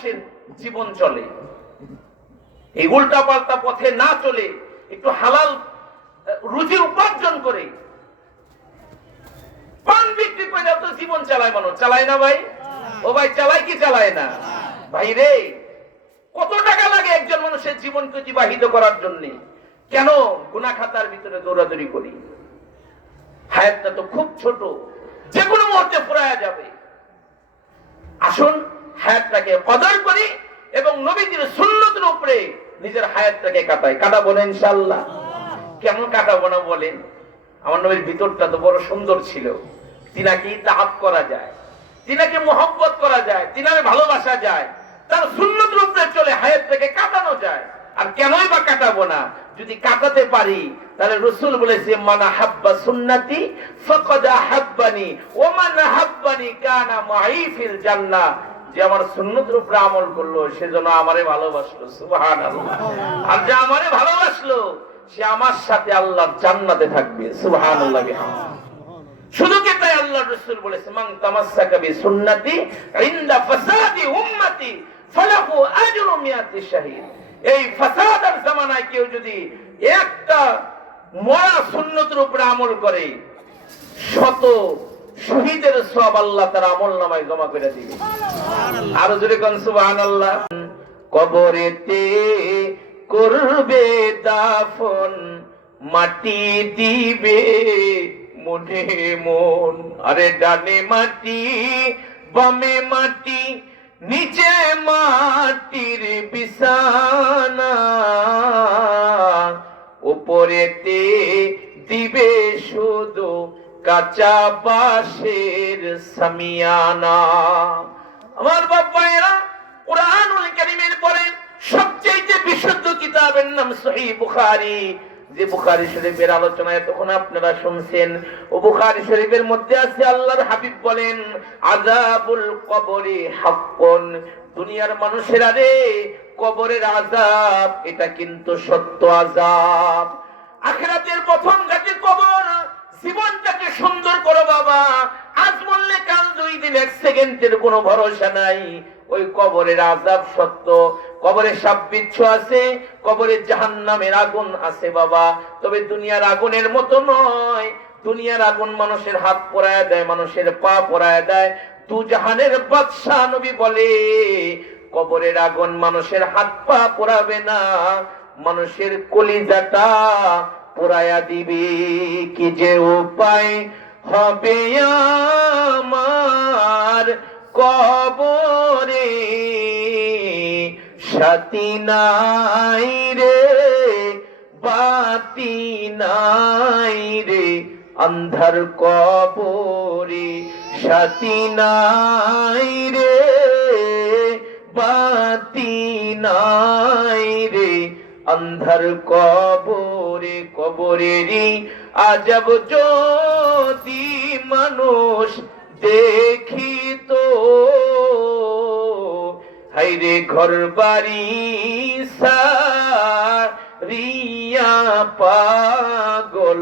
মানুষের জীবন চলে। এই উল্টা পাল্টা পথে না চলে একটু হালাল রুজি উপার্জন করে। পান বিক্রি করে তো জীবন চালায় মানুষ। চালায় না ভাই? ও ভাই চালায় কি চালায় না? ভাই রে কত টাকা লাগে একজন মানুষের জীবনকে অতিবাহিত করার জন্য? কেন গুনা খাতার ভিতরে দৌড়াদৌড়ি করি? হায়াতটা তো খুব ছোট। যে কোনো মুহূর্তে ফুরায়া যাবে। আসুন হায়াতটাকে কদর করি এবং নবীজির সুন্নতের উপরে নিজের হায়াতটাকে কাটাই। কাটাবো না ইনশাল্লাহ কেমন কাটাবো না বলেন? আমার নবীর ভিতরটা তো বড় সুন্দর ছিল। তিনাকে তাহাত করা যায়, তিনাকে মোহব্বত করা যায় তিনাকে ভালোবাসা যায়, তার সুন্নতের উপরে চলে হায়াতটাকে কাটানো যায়। আর কেনই বা কাটাবো না? যদি কাটাতে পারি, তাহলে রসুল বলেছে, মানা হাব্বা সুন্নাতি ফকদা হাব্বানি ও মানা হাব্বানি কানা মাইফিল জান্নাহ। যে আমার সুন্নতের উপরে আমল করল সেজন্য আমারে ভালোবাসলো সুবহানাল্লাহ। আর যে আমারে ভালোবাসলো সে আমার সাথে আল্লাহর জান্নাতে থাকবে সুবহানাল্লাহ বিহামদিহি শুধু কি তাই আল্লাহ রসুল বলেছে তামাসসাকা বি সুন্নতি ইনদা ফাসাদি উম্মতি ফালাহু আজরু মিয়াতি শাহীদ। এই ফাসাদের জামানায় কেউ যদি একটা মরা সুন্নতের উপরে আমল করে শত শহীদের সব আল্লাহ তার আমল নামায় জমা করে দিবে। আরও জোরে কোন সুবহানাল্লাহ? কবরেতে করবে দাফন, মাটি দিবে মনে মন। আরে ডানে মাটি, বামে মাটি, নিচে মাটির বিছানা। উপরেতে দিবে শুধু কাঁচা বাঁশের সামিয়ানা। আমার বাপ্পায়েরা কোরআনুল কারীমের পরে সবচেয়ে বিশুদ্ধ কিতাবের নাম সহিহ বুখারী। যে বুখারী শরীফের আলোচনায় তখন আপনারা শুনছেন, ও বুখারী শরীফের মধ্যে আছে আল্লাহর হাবিব বলেন আজাবুল কবরে হাক্কুন। দুনিয়ার মানুষেরা রে, কবরের আযাব, এটা কিন্তু সত্য আযাব। আখেরাতের প্রথম জীবনটাকে সুন্দর করো বাবা। আজ বললে কাল দুই দিন, এক সেকেন্ডের কোনো ভরসা নাই। ওই কবরের আজাব সত্য। কবরের সাপ বিচ্ছু আছে কবরের জাহান নামের আগুন আছে বাবা। তবে দুনিয়ার আগুনের মতো নয়। দুনিয়ার আগুন মানুষের হাত পরায় দেয়, মানুষের পা পরায় দেয়। তু জাহানের বাদশাহ নবী বলে, কবরের আগুন মানুষের হাত পা পোড়াবে না। মানুষের কলিজাটা পুরায়া দিবি কি যে উপায় হবে আমার কবরে? সাথী নাই রে, বাতি নাই রে, অন্ধার কবরে। সাথী নাই রে, বাতি নাই রে অন্ধার কবরে, কবরেরই আজব যদি মানুষ দেখিত। হাইরে ঘর বাড়ি সারিয়া পাগল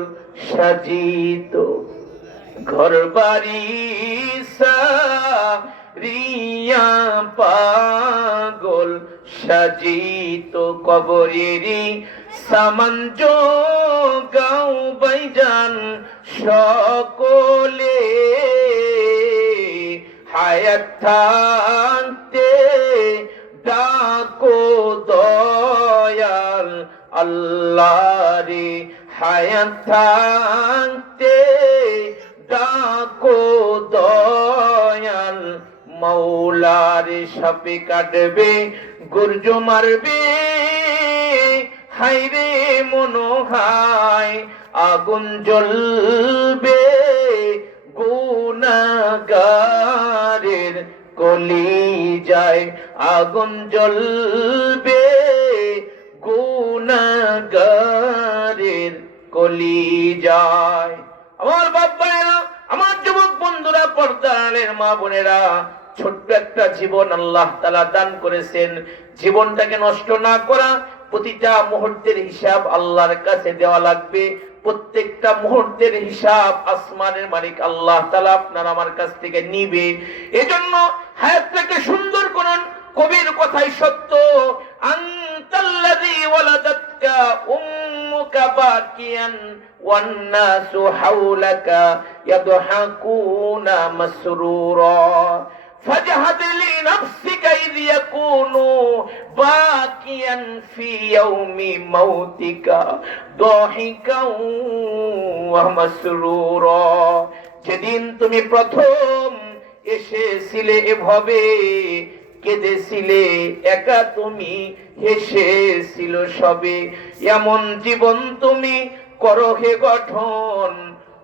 সাজিত। ঘর বাড়ি সারিয়া পাগল সাজিত কবরেরই সামঞ্জ গাও বাইজান সকলে। হায়াত থাকতে ডাকো দয়াল আল্লাহ রে হায়াত থাকতে ডাকো দয়াল মৌলার সাপে কাটবে, গুর্জ মারবে। হাইরে মনোহায় আগুন জ্বলবে গুনাগারের কলি যায় আগুন জ্বলবে গুনাগারের কলি যায় আমার বাবারা আমার যুবক বন্ধুরা পর্দালের মা বোনেরা ছোট্ট একটা জীবন আল্লাহ তালা দান করেছেন। জীবনটাকে নষ্ট না করা প্রতিটা মুহূর্তের হিসাব আল্লাহর কাছে দেওয়া লাগবে। প্রত্যেকটা মুহূর্তের হিসাব আসমানের মালিক আল্লাহ তালা আপনার আমার কাছ থেকে নিবে। এজন্য হায়াতটাকে সুন্দর করুন, কবির কথাই সত্য। আন্তাল্লাযী ওয়ালাদাতকা উম্মুকা বাকিয়ান ওয়ান-নাসু হাওলাকা ইয়াদহাকুনা মাসরুরা। فاجهد لنفسك إذ يكون باكيا في يوم موتك ضاحكا ومسرورا যেদিন তুমি প্রথম এসেছিলে এভাবে কেঁদেছিলে একা তুমি হেসেছিল সবে এমন জীবন তুমি করো হে গঠন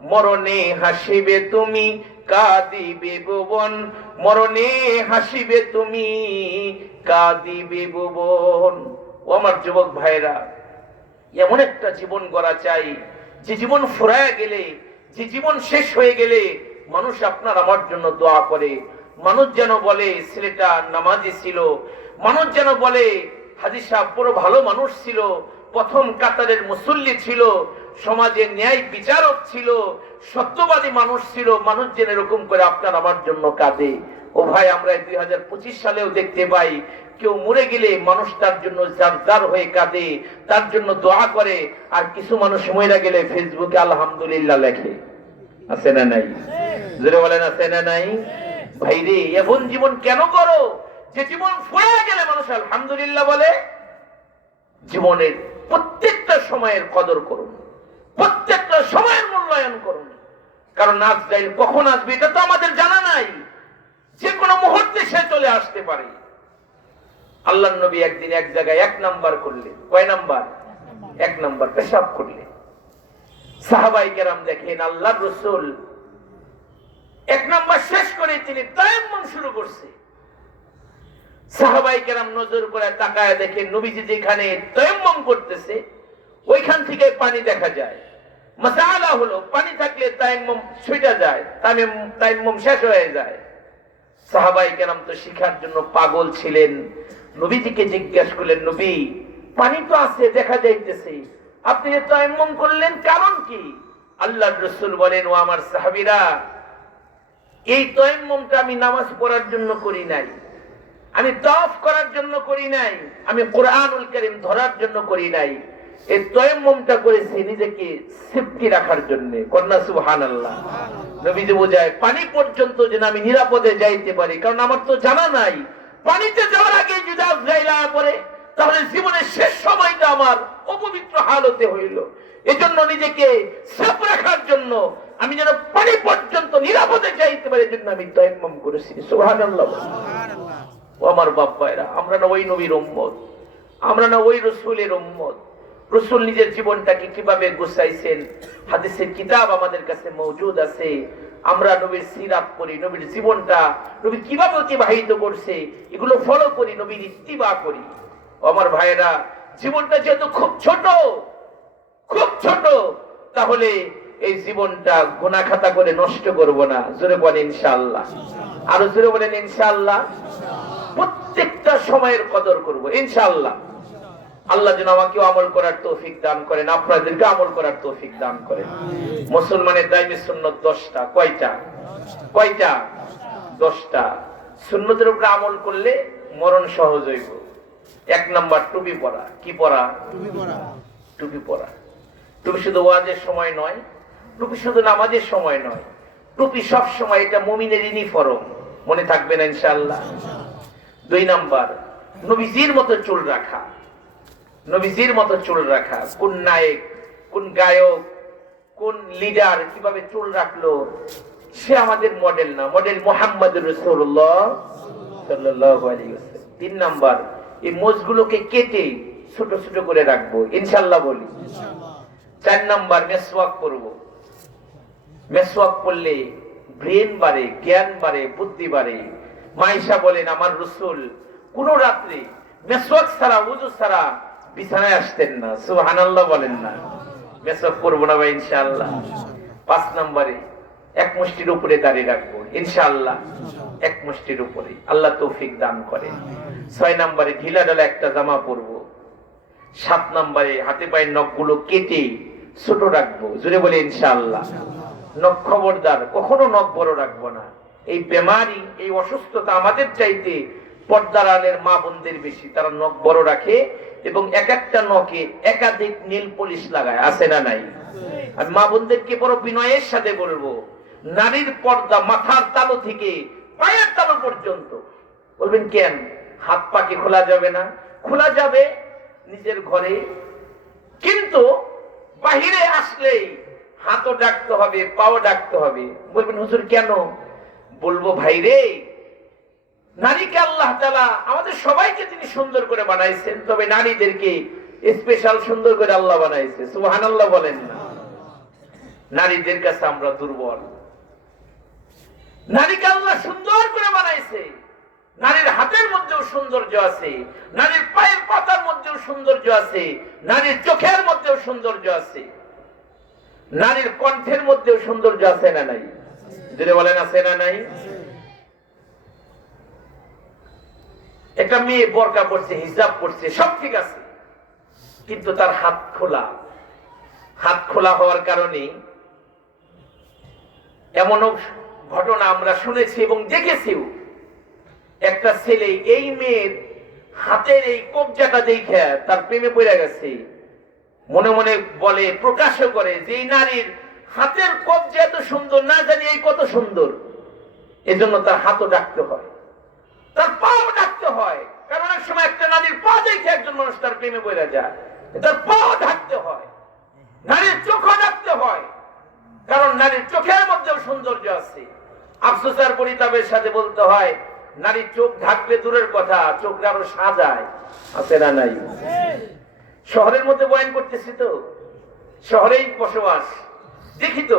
মরণে হাসিবে তুমি কাঁদিবে ভুবন, মরণে হাসিবে তুমি, কাঁদিবে ভুবন। ও আমার যুবক ভাইরা, এমন একটা জীবন গড়া চাই, যে জীবন ফুরায় গেলে, যে জীবন শেষ হয়ে গেলে মানুষ আপনার আমার জন্য দোয়া করে। মানুষ যেন বলে, ছেলেটা নামাজি ছিল। মানুষ যেন বলে, হাজি সাহেব বড় ভালো মানুষ ছিল। প্রথম কাতারের মুসল্লি ছিল। সমাজের ন্যায় বিচারক ছিল। সত্যবাদী মানুষ ছিল, মানুষ যেন এরকম করে আপনার আমার জন্য কাঁদে। ও ভাই, আমরা দুই হাজার পঁচিশ সালেও দেখতে পাই, কেউ মরে গেলে মানুষ তার জন্য জারদার হয়ে কাঁদে, তার জন্য দোয়া করে, আর কিছু মানুষ মরে গেলে ফেসবুকে আলহামদুলিল্লাহ লেখে। আছে না নাই? জোরে বলেন, আছে না নাই? ভাই রে, এমন জীবন কেন করো যে জীবন ফুরে গেলে মানুষ আলহামদুলিল্লাহ বলে? জীবনের প্রত্যেকটা সময়ের কদর করুন। প্রত্যেকটা সময়ের মূল্যায়ন করুন। কারণ নাচ যাই কখন আসবে এটা তো আমাদের জানা নাই। যে কোনো মুহূর্তে সে চলে আসতে পারে। আল্লাহ নবী একদিন এক জায়গায় এক নাম্বার করলেন। কয় নাম্বার? এক নাম্বার। পেশাব করলেন। সাহাবাই কেরাম দেখেন আল্লাহ রসুল এক নাম্বার শেষ করে তিনি তায়াম্মম শুরু করছে। সাহাবাই কেরাম নজর করে তাকায় দেখে নবীজি যেখানে তয়ম্মম করতেছে ওইখান থেকে পানি দেখা যায়। মাসালা হলো, পানি থাকলে তাইম্মম ছুটা যায় তাইম্মম তাইম্মম শেষ হয়ে যায়। সাহাবাই কেরাম তো শিখার জন্য পাগল ছিলেন। নবীজিকে জিজ্ঞেস করলেন, নবী, পানি তো আছে, দেখা যাইতেছে। আপনি যে তয়ম্মম করলেন, কারণ কি? আল্লাহ রসুল বলেন, ও আমার সাহাবিরা, এই তয়ম্মমটা আমি নামাজ পড়ার জন্য করি নাই। আমি তফ করার জন্য করি নাই। আমি কোরআনুল করিম ধরার জন্য করি নাই। এই তয়ম্মমটা করেছি নিজেকে সেফটি রাখার জন্য। কন্যা সুহান আল্লাহ নবীজি বোঝায় পানি পর্যন্ত যেন আমি নিরাপদে যাইতে পারি। কারণ আমার তো জানা নাই। পানিতে যাওয়ার আগে যদি পরে তাহলে জীবনের শেষ সময়টা আমার অপবিত্র হালতে হইল। এজন্য নিজেকে সেফ রাখার জন্য আমি যেন পানি পর্যন্ত নিরাপদে যাইতে পারি এজন্য আমি তয়ম্মম করেছি। সুবহানাল্লাহ ও আমার বাপ্পায়রা আমরা না ওই নবীর উম্মত। আমরা না ওই রসুলের উম্মত। রসুল নিজের জীবনটাকে কীভাবে গুছাইছেন? হাদিসের কিতাব আমাদের কাছে মজুদ আছে। আমরা নবীর সিরাত করি, নবীর জীবনটা নবী কীভাবে অতিবাহিত করছে, এগুলো ফলো করি, নবীর ইত্তিবা করি। আমার ভাইয়েরা, জীবনটা যেহেতু খুব ছোট খুব ছোট, তাহলে এই জীবনটা গোনা খাতা করে নষ্ট করব না। জোরে বলেন ইনশাল্লাহ আরও জোরে বলেন ইনশাল্লাহ প্রত্যেকটা সময়ের কদর করব, ইনশাআল্লাহ। আল্লাহ যেন আমাকে আমল করার তৌফিক দান করেন আপনাদেরকে আমল করার তৌফিক দান করেন। মুসলমানের দায়মি সুন্নত দশটা কয়টা? কয়টা? দশটা। সুন্নতের উপরে আমল করলে মরণ সহজ হইব। এক নাম্বার টুপি পরা। কি পরা? টুপি পরা। টুপি শুধু ওয়াজের সময় নয় টুপি শুধু নামাজের সময় নয় টুপি সব সময় এটা মুমিনের ইউনিফর্ম। মনে থাকবে না ইনশাআল্লাহ। দুই নাম্বার নবীজির মতো চুল রাখা। নবীজির মতো চুল রাখা। কোন নায়ক, কোন গায়ক, কোন লিডার কীভাবে চুল রাখল, সে আমাদের মডেল না। মডেল মোহাম্মদ। তিন নাম্বার, এই মোজগুলোকে কেটে ছোট ছোট করে রাখব। ইনশাল্লাহ বলি। চার নাম্বার মেসওয়াক করব। মেসওয়াক করলে ব্রেন বাড়ে, জ্ঞান বাড়ে, বুদ্ধি বাড়ে। মাইশা বলেন, আমার রসুল, কোন রাত্রে মেসওয়াক ছাড়া উজু ছাড়া বিছানায় আসতেন না, সুবহানাল্লাহ বলেন না। মেসওয়াক করব না ভাই, ইনশাআল্লাহ। পাঁচ নম্বরে, এক মুষ্টির উপরে দাঁড়িয়ে রাখব, ইনশাআল্লাহ। এক মুষ্টির উপরে, আল্লাহ তৌফিক দান করে ছয় নম্বরে, ঢিলা ঢালা একটা জামা পরবো। সাত নম্বরে, হাতে পায়ের নখগুলো কেটে ছোট রাখব জুড়ে বলে ইনশাআল্লাহ। নখ খবরদার, কখনো নখ বড় রাখব না। এই বেমারি, এই অসুস্থতা আমাদের চাইতে পর্দার আলের মা বোনদের বেশি, তারা নখ বড় রাখে এবং এক একটা নখে একাধিক নীল পলিশ লাগায়, আছে না নাই? আমি মা বোনদেরকে বড় বিনয়ের সাথে বলব, নারীর পর্দা মাথার তালু থেকে পায়ের তালু পর্যন্ত। বলবেন, কেন? হাত পাকে খোলা যাবে না? খোলা যাবে নিজের ঘরে, কিন্তু বাহিরে আসলেই হাতও ডাকতে হবে, পাও ডাকতে হবে। বলবেন, হুজুর, কেন? বলব ভাই রে নারীকে আল্লাহ তালা আমাদের সবাইকে তিনি সুন্দর করে বানাইছেন, তবে নারীদেরকে স্পেশাল সুন্দর করে আল্লাহ বানাইছে। সুহান আল্লাহ বলেন না। নারীদের কাছে আমরা দুর্বল। নারীকে আল্লাহ সুন্দর করে বানাইছে। নারীর হাতের মধ্যেও সৌন্দর্য আছে, নারীর পায়ের পাতার মধ্যেও সৌন্দর্য আছে, নারীর চোখের মধ্যেও সৌন্দর্য আছে। নারীর কণ্ঠের মধ্যেও সৌন্দর্য আছে না নাই? যদি বলেন, আছে না নাই? একটা মেয়ে বরকা পড়ছে, হিজাব পড়ছে, সব ঠিক আছে। কিন্তু তার হাত খোলা। হাত খোলা হওয়ার কারণে এমনও ঘটনা আমরা শুনেছি এবং দেখেছিও। একটা ছেলে, এই মেয়ের হাতের এই কবজাটা দেখে তার প্রেমে পড়ে গেছে। মনে মনে বলে, প্রকাশও করে যে এই নারীর হাতের কবজা এত সুন্দর, না জানি এই কত সুন্দর। এজন্য তার হাতও ডাকতে হয়। তার পাও ডাকতে হয়। কারণ অনেক সময় একটা নারীর পা দেখে একজন মানুষ তার প্রেমে পড়ে যায়। তার পাও ঢাকতে হয়। নারীর চোখও ডাকতে হয়। কারণ নারীর চোখের মধ্যেও সৌন্দর্য আছে। আফসোস আর পরিতাপের সাথে বলতে হয়, নারীর চোখ ঢাকলে দূরের কথা চোখ আরও সাজায়। আছে না নাই? শহরের মধ্যে বয়ান করতেছি তো। শহরেই বসবাস। দেখি তো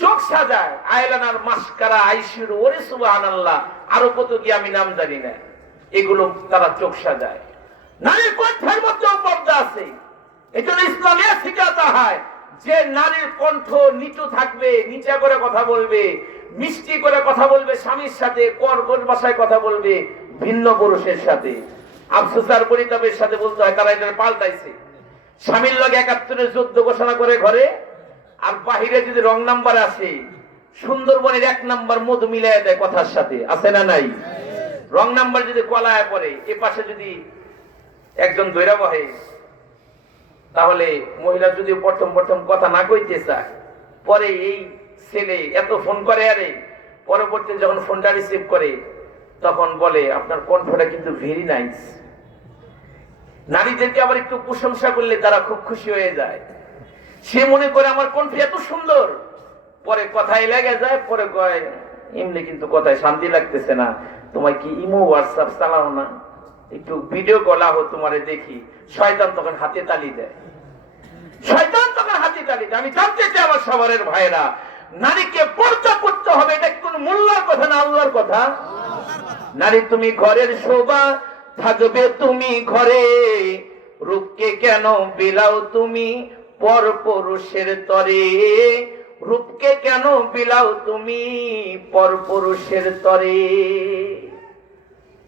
চোখ সাজায়, আয়লানার মাস্কারা, আইসির ওরে সুবাহান আল্লাহ আরও কত কি আমি নাম জানি না। এগুলো তারা চোখ সাজায়। নারীর কণ্ঠের মধ্যেও পর্দা আছে। এই ইসলামে শিখাতে হয় যে নারীর কণ্ঠ নিচু থাকবে, নিচে করে কথা বলবে, মিষ্টি করে কথা বলবে, স্বামীর সাথে, কর কর্কট ভাষায় কথা বলবে, ভিন্ন পুরুষের সাথে। আফসোসার পরিতাপের সাথে বলতে হয়, তারা এটা পাল্টাইছে। স্বামীর লগে একাত্তরের যুদ্ধ ঘোষণা করে ঘরে আর বাহিরে যদি রং নাম্বার আসে, সুন্দরবনের এক নাম্বার মধু মিলাই দেয় কথার সাথে, আছে না নাই? রং নাম্বার যদি কলায় পড়ে, এ পাশে যদি একজন দৈরা বহে, তাহলে মহিলা যদি প্রথম প্রথম কথা না কইতে চায়, পরে এই ছেলে এত ফোন করে আরে, পরবর্তী যখন ফোনটা রিসিভ করে, তখন বলে, আপনার কণ্ঠটা কিন্তু ভেরি নাইস নারীদেরকে আবার একটু প্রশংসা করলে তারা খুব খুশি হয়ে যায়। সে মনে করে আমার কণ্ঠ এত সুন্দর। পরে কথায় লেগে যায়, পরে কয় এমনি কিন্তু কথায় শান্তি লাগতেছে না। তোমার কি ইমো, হোয়াটসঅ্যাপ চালাও না? একটু ভিডিও কলা হো তোমারে দেখি। শয়তান তখন হাতে তালি দেয়। শয়তান তখন হাতে তালি দেয়। আমি জানতে চাই আমার সবারের ভাইরা নারীকে পর্দা করতে হবে, এটা কোন মোল্লার কথা না আল্লাহর কথা? নারী, তুমি ঘরের শোভা থাকবে তুমি ঘরে। রূপকে কেন বিলাও তুমি? পর পুরুষের তরে। রূপকে কেন বিলাও তুমি পর পুরুষের তরে?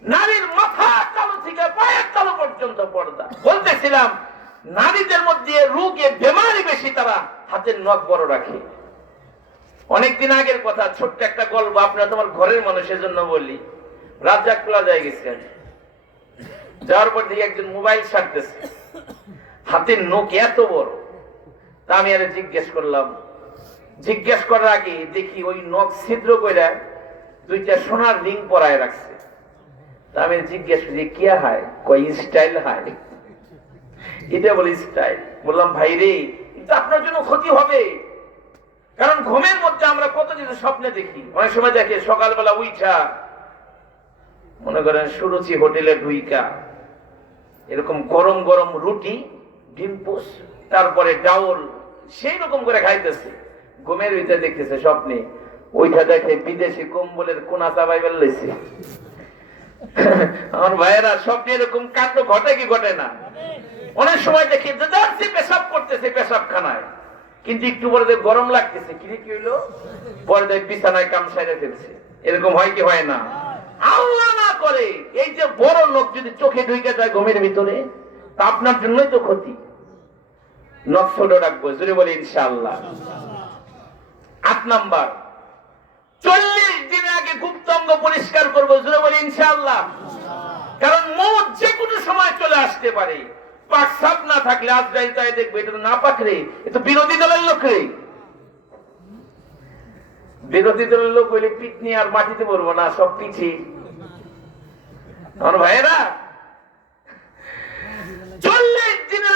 নারীর মাথা তালু থেকে পায়ের তালু পর্যন্ত পর্দা। বলতেছিলাম, নারীদের মধ্যে রোগে বেমারি বেশি তারা হাতের নখ বড় রাখে। অনেকদিন আগের কথা, ছোট্ট একটা গল্প আপনার তোমার ঘরের মানুষের জন্য বললি রাজ্জাক প্লাজায় গেছেন যাওয়ার পর থেকে একজন মোবাইল ছাড়তেছে। হাতের নখ এত বড়। তা আমি আরে জিজ্ঞেস করলাম। জিজ্ঞেস করার আগে দেখি ওই নখ ছিদ্র করে দুইটা সোনার রিং পরায় রাখছে। তা আমি জিজ্ঞেস করি কি হয়? কই স্টাইল হয়? এটা বলি স্টাইল। বললাম, ভাই রে এটা আপনার জন্য ক্ষতি হবে। কারণ ঘুমের মধ্যে আমরা কত কিছু স্বপ্নে দেখি। অনেক সময় দেখে সকালবেলা উইঠা, মনে করেন সুরুচি হোটেলে ঢুইকা, এরকম গরম গরম রুটি, ডিম পোস তারপরে ডাউল সেই রকম করে খাইতেছে। ঘুমের ভিতরে দেখতেছে স্বপ্নে, ওইটা দেখে বিদেশি কম্বলের কোনা আমার ভাইয়েরা, স্বপ্নে এরকম কাণ্ড ঘটে কি ঘটে না? অনেক সময় দেখি যাচ্ছে পেশাব করতেছে কিন্তু একটু পরে গরম লাগতেছে, কি হইল? পরে বিছানায় কাম সাইরে ফেলছে। এরকম হয় কি হয় না? আল্লাহ না করে, এই যে বড় লোক যদি চোখে ঢুকে যায় ঘুমের ভিতরে, তা আপনার জন্যই তো ক্ষতি। নখ ছোট রাখব জুড়ে বলি ইনশাআল্লাহ। আট নাম্বার। চল্লিশ দিন আগে গুপ্তাঙ্গ পরিষ্কার করব জুড়ে বলি ইনশাআল্লাহ। কারণ মৌত যে কোনো সময় চলে আসতে পারে। পাক সাপ না থাকলে আজরাইল তাই দেখবে, এটা তো না পাক রে, এ বিরোধী দলের লোক রে। বিরোধী দলের লোক হইলে পিটনি আর মাটিতে পড়ব না, সব পিছি আমার ভাইয়েরা চল্লিশ দিনের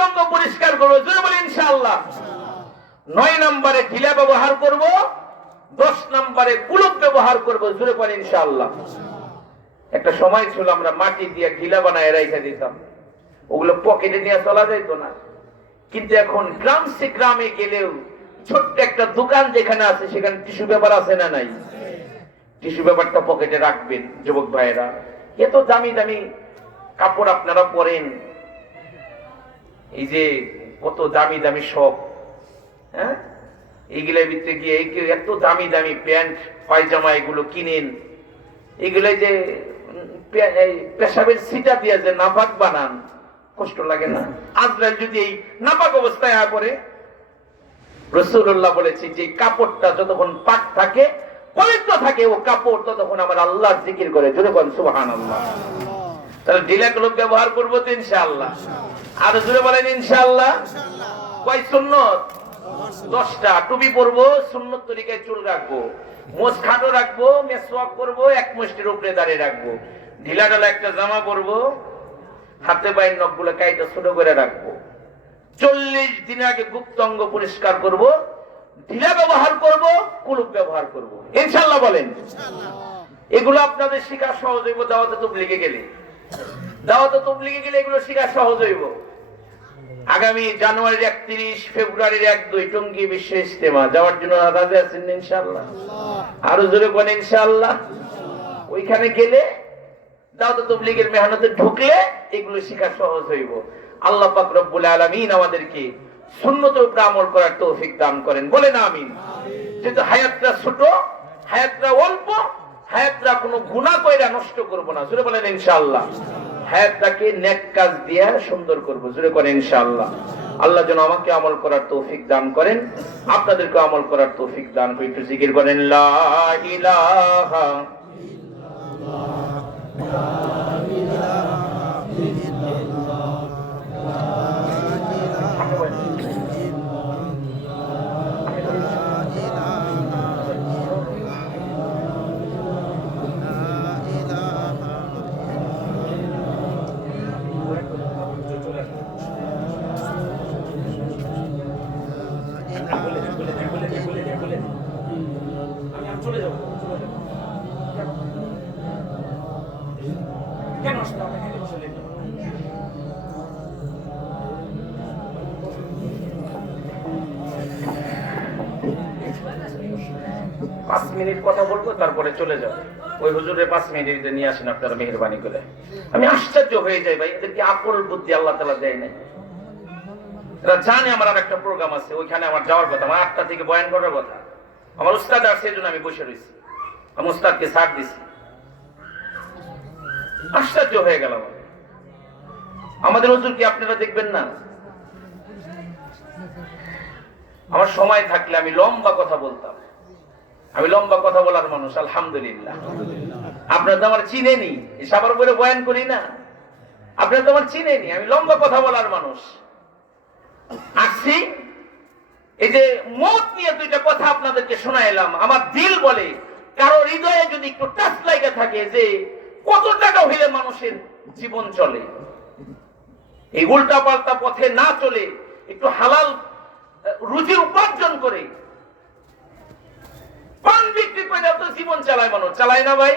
আগে পরিষ্কার করব, জোরে বলে ইনশাআল্লাহ। নয় নম্বরে ঢিলা ব্যবহার করব, দশ নম্বরে কুলুপ ব্যবহার করব, জোরে বলে ইনশাআল্লাহ। একটা সময় ছিল আমরা মাটি দিয়ে ঢিলা বানায় রেখে দিতাম। ওগুলো পকেটে নিয়ে চলা যাইতো না। কিন্তু এখন গ্রাম সে গ্রামে গেলেও ছোট্ট একটা দোকান যেখানে আছে, সেখানে টিস্যু পেপার আছে না নাই? টিস্যু পেপারটা পকেটে রাখবেন, যুবক ভাইয়েরা। এত দামি দামি কাপড় আপনারা পরেন এই যে কত দামি দামি শপ হ্যাঁ? এইগুলোর ভিতরে গিয়ে এই এত দামি দামি প্যান্ট, পায়জামা এগুলো কিনেন। এগুলো যে পেশাবের সিটা দিয়ে যে নাপাক বানান, কষ্ট লাগে না? আজরাইল যদি এই নাপাক অবস্থায় আয় পড়ে রসুল্লাহ বলেছে যে কাপড়টা যতক্ষণ পাক থাকে, পবিত্র থাকে, ও কাপড় ততক্ষণ আমার আল্লাহ জিকির করে। যতক্ষণ সুবাহান আল্লাহ তাহলে কলম ব্যবহার করব তো ইনশাআল্লাহ। আর জোরে বলেন ইনশাআল্লাহ। কয় সুন্নত? দশটা। টুপি পরবো, সুন্নত তরিকায় চুল রাখব। মোজ খাটো রাখব, মেসওয়াক করব এক মুষ্টির উপরে দাঁড়িয়ে রাখব। ঢিলা ঢালা একটা জামা পরবো, হাতে পায়ের নখগুলো কাইটা ছোট করে রাখব। চল্লিশ দিন আগে গুপ্তঙ্গ পরিষ্কার করব, ঢিলা ব্যবহার করব, কুলুপ ব্যবহার করব। ইনশাল্লাহ বলেন। এগুলো আপনাদের শিকার সহজ হইব, দাওয়াতে তবলিগে গেলে। দাওয়াতে তবলিগে গেলে এগুলো শিকার সহজ হইব। আগামী জানুয়ারির একত্রিশ, ফেব্রুয়ারির এক, দুই টঙ্গি বিশ্ব ইস্তেমা যাওয়ার জন্য রাজে আছেন ইনশাল্লাহ আরও জোরে বলেন ইনশাল্লাহ ওইখানে গেলে দাওয়াত তবলিগের মেহনতে ঢুকলে এগুলো সহজ হইব। আল্লাহ পাক রব্বুল আলামিন আমাদেরকে সুন্নতের উপরে আমল করার তৌফিক দান করেন। বলেন আমিন। যেহেতু হায়াতটা ছোট, হায়াতটা অল্প, হায়াতটা কোনো গুনাহ কইরা নষ্ট করব না। জুড়ে বলেন ইনশাআল্লাহ। হায়াতটাকে নেক কাজ দিয়ে সুন্দর করব। জুড়ে করেন ইনশাআল্লাহ। আল্লাহ যেন আমাকে আমল করার তৌফিক দান করেন। আপনাদেরকে আমল করার তৌফিক দান করে। একটু জিকির করেন, লা ইলাহা পাঁচ মিনিট কথা বলব, তারপরে চলে যাও। ওই হুজুরের পাঁচ মিনিট নিয়ে আসেন আপনারা মেহরবানি করে। আমি আশ্চর্য হয়ে যাই ভাই এদেরকে আকল বুদ্ধি আল্লাহ তালা দেয় নাই? এরা জানে আমার আর একটা প্রোগ্রাম আছে, ওইখানে আমার যাওয়ার কথা, আমার আটটা থেকে বয়ান করার কথা। আমার উস্তাদ আর সেই জন্য আমি বসে রয়েছি আমি উস্তাদকে ছাড় দিছি। আশ্চর্য হয়ে গেল আমার। আমাদের হুজুর কি আপনারা দেখবেন না? আমার সময় থাকলে আমি লম্বা কথা বলতাম। আমি লম্বা কথা বলার মানুষ, আলহামদুলিল্লাহ। আপনার তো আমার চিনেনি সবার উপরে বয়ান করি না। আপনার তো আমার চিনেনি, আমি লম্বা কথা বলার মানুষ। আসছি, এই যে মত নিয়ে দুইটা কথা আপনাদেরকে শোনাইলাম। আমার দিল বলে কারও হৃদয়ে যদি একটু টাচ লাগে থাকে যে কত টাকা হইলে মানুষের জীবন চলে। এই উল্টা পাল্টা পথে না চলে, একটু হালাল রুজি উপার্জন করে পান বিক্রি করে তো জীবন চালায় মানুষ চালায় না ভাই?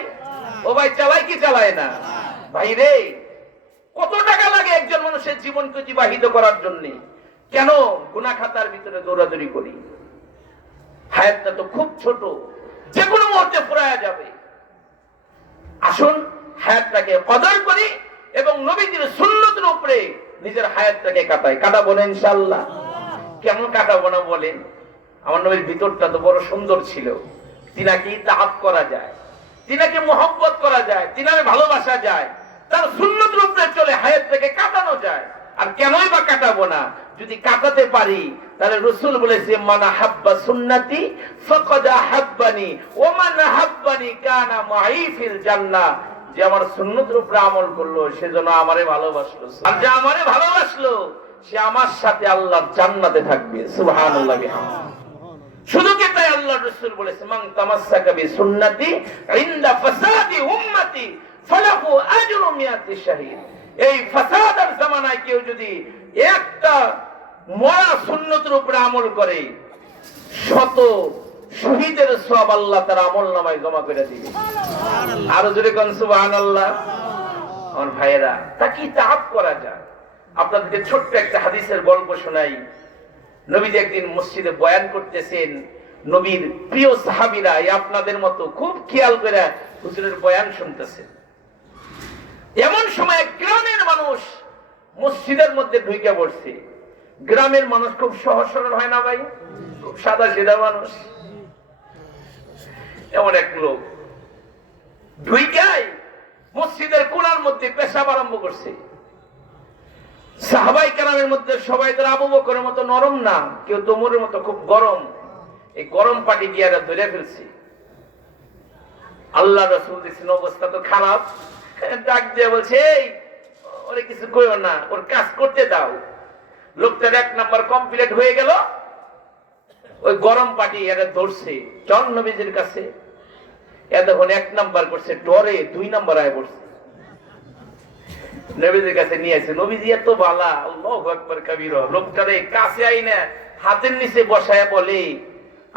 ও ভাই চালায় কি চালায় না? ভাই রে কত টাকা লাগে একজন মানুষের জীবনকে অতিবাহিত করার জন্য? কেন? গুনা খাতার ভিতরে দৌড়াদৌড়ি করি। হায়াতটা তো খুব ছোট। যে কোনো মুহূর্তে ফুরায়া যাবে। আসুন হায়াতটাকে কদর করি এবং নবীজির সুন্নতের উপরে নিজের হায়াতটাকে কাটাই। কাটাবো না ইনশাল্লাহ কেমন কাটাবো না বলেন? আমার নবীর ভিতরটা তো বড় সুন্দর ছিল। তিনাকে তাহাত করা যায়, তিনাকে মোহব্বত করা যায় তিনাকে ভালোবাসা যায়, তার সুন্নতের উপরে চলে হায়াতটাকে কাটানো যায়। আর কেনই বা কাটাবো না? যদি কাটাতে পারি, তাহলে রসুল বলেছে, মানা হাব্বা সুন্নাতি ফকদা হাব্বানি ও মানা হাব্বানি কানা মাইফিল জান্নাহ। যে আমার সুন্নতের উপরে আমল করল সেজন্য আমারে ভালোবাসলো। আর যে আমারে ভালোবাসলো, সে আমার সাথে আল্লাহর জান্নাতে থাকবে। সুবহানাল্লাহ বিহামদিহি শুধু কি তাই আল্লাহ রসুল বলেছে? তামাসসাকা বি সুন্নতি ইনদা ফাসাদি উম্মতি ফালাহু আজরু মিয়াতি শাহীদ। এই ফাসাদের জামানায় কেউ যদি একটা মরা সুন্নতের উপরে আমল করে শত শহীদের সব আল্লাহ তার আমল নামায় জমা করে দিবে। আরও জোরে কোন সুবহানাল্লাহ। আমার ভাইয়েরা তা কি তাপ করা যায় আপনাদেরকে ছোট্ট একটা হাদিসের গল্প শোনাই। নবীজি একদিন মসজিদে বয়ান করতেছেন, নবীর প্রিয় সাহাবিরা আপনাদের মতো খুব খেয়াল করে হুজুরের বয়ান শুনতেছেন। এমন সময় গ্রামের মানুষ মসজিদের মধ্যে ঢুকে পড়ছে। গ্রামের মানুষ খুব সহজ সরল, হয় না ভাই? খুব সাদা সিধা মানুষ। এমন এক লোক ঢুইকাই মসজিদের কোনার মধ্যে পেশাব আরম্ভ করছে। সাহাবাই কালামের মধ্যে সবাই তো আবু বকরের মতো নরম না, কেউ তোমরের মতো খুব গরম। এই গরম পাটি এরা ধরে ফেলছে। আল্লাহ রসুল দেখছেন, অবস্থা তো খারাপ। ডাক দিয়ে বলছে, এই, ওরে কিছু কইও না, ওর কাজ করতে দাও। লোকটার এক নাম্বার কমপ্লিট হয়ে গেল। ওই গরম পাটি এরা ধরছে চল নবীজির কাছে। এ দেখুন, এক নাম্বার করছে, ডরে দুই নাম্বার আয় পড়ছে। নবীদের কাছে নিয়ে আসে, নবীজি, এত বালা, আল্লাহ একবার কবির, লোকটারে কাছে আই না হাতের নিচে বসায় বলে,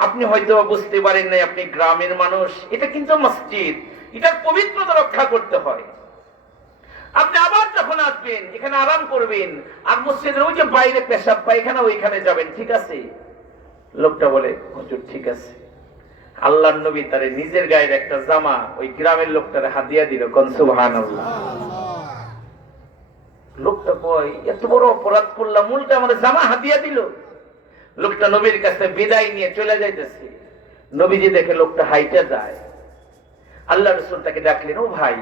আপনি হয়তো বুঝতে পারেন নাই, আপনি গ্রামের মানুষ, এটা কিন্তু মসজিদ এটার পবিত্রতা রক্ষা করতে হয়। আপনি আবার যখন আসবেন, এখানে আরাম করবেন, আর মসজিদের ওই যে বাইরে পেশাব পায়খানা, ওইখানে যাবেন, ঠিক আছে? লোকটা বলে, হুজুর, ঠিক আছে। আল্লাহর নবী তারে নিজের গায়ের একটা জামা, ওই গ্রামের লোকটারে হাতিয়া দিল কনসুবহান আল্লাহ লোকটা কয় এত বড় অপরাধ করলাম উল্টা আমার জামা হাতিয়া দিল। লোকটা নবীর কাছে বিদায় নিয়ে চলে যাইতেছে। নবীজি দেখে লোকটা হাইটা যায়। আল্লাহ রসুল তাকে ডাকলেন ও ভাই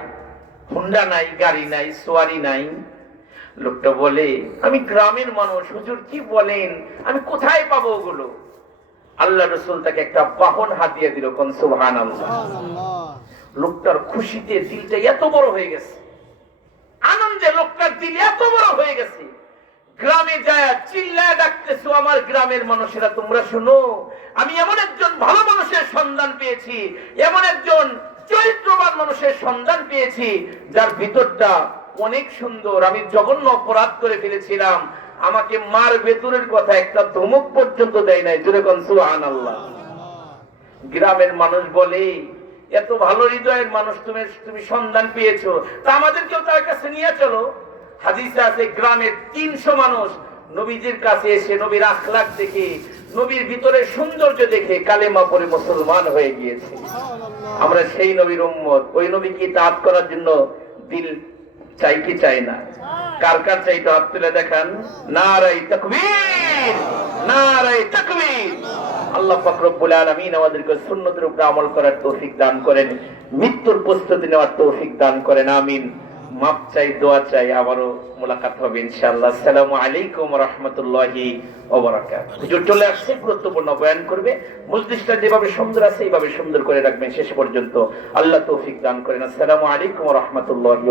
হুন্ডা নাই গাড়ি নাই সোয়ারি নাই? লোকটা বলে আমি গ্রামের মানুষ হুজুর কি বলেন? আমি কোথায় পাবো ওগুলো? আল্লাহ রসুল তাকে একটা বাহন হাতিয়ে দিল কোন সুবহান লোকটার খুশিতে দিলটা এত বড় হয়ে গেছে। আনন্দে লোকটার দিল এত বড় হয়ে গেছে। গ্রামে যায়, চিল্লায় ডাকতেছো, আমার গ্রামের মানুষেরা, তোমরা শুনো, আমি এমন একজন ভালো মানুষের সন্ধান পেয়েছি, এমন একজন চরিত্রবান মানুষের সন্ধান পেয়েছি, যার ভিতরটা অনেক সুন্দর। আমি জঘন্য অপরাধ করে ফেলেছিলাম। আমাকে মার বেতনের কথা একটা ধমক পর্যন্ত দেয় নাই। জোরে কন সুহান আল্লাহ গ্রামের মানুষ বলে এত ভালো হৃদয়ের মানুষ তুমি তুমি সন্ধান পেয়েছ। তা আমাদেরকেও তার কাছে নিয়ে চলো। হাদিসে আছে গ্রামের তিনশো মানুষ নবীজির কাছে এসে নবীর আখলাক দেখে, নবীর ভিতরে সৌন্দর্য দেখে কালেমা পরে মুসলমান হয়ে গিয়েছে। আমরা সেই নবীর উম্মত। ওই নবীকে তাঁত করার জন্য দিল চাই কি চাই না? কার কার চাই তো হাত তুলে দেখান? নারাই তাকবীর! মৃত্যুর প্রস্তুতি নেওয়ার তৌফিক দান করেন, আমিন। মাপ চাই, দোয়া চাই, আবারও মোলাকাত হবে ইনশাআল্লাহ। আলাইকুম চলে আসছে, গুরুত্বপূর্ণ বয়ান করবে। মজলিসটা যেভাবে সুন্দর আছে, এইভাবে সুন্দর করে রাখবেন। শেষ পর্যন্ত আল্লাহ তৌফিক দান করেন। আসসালামু আলাইকুম রাহমাতুল্লাহি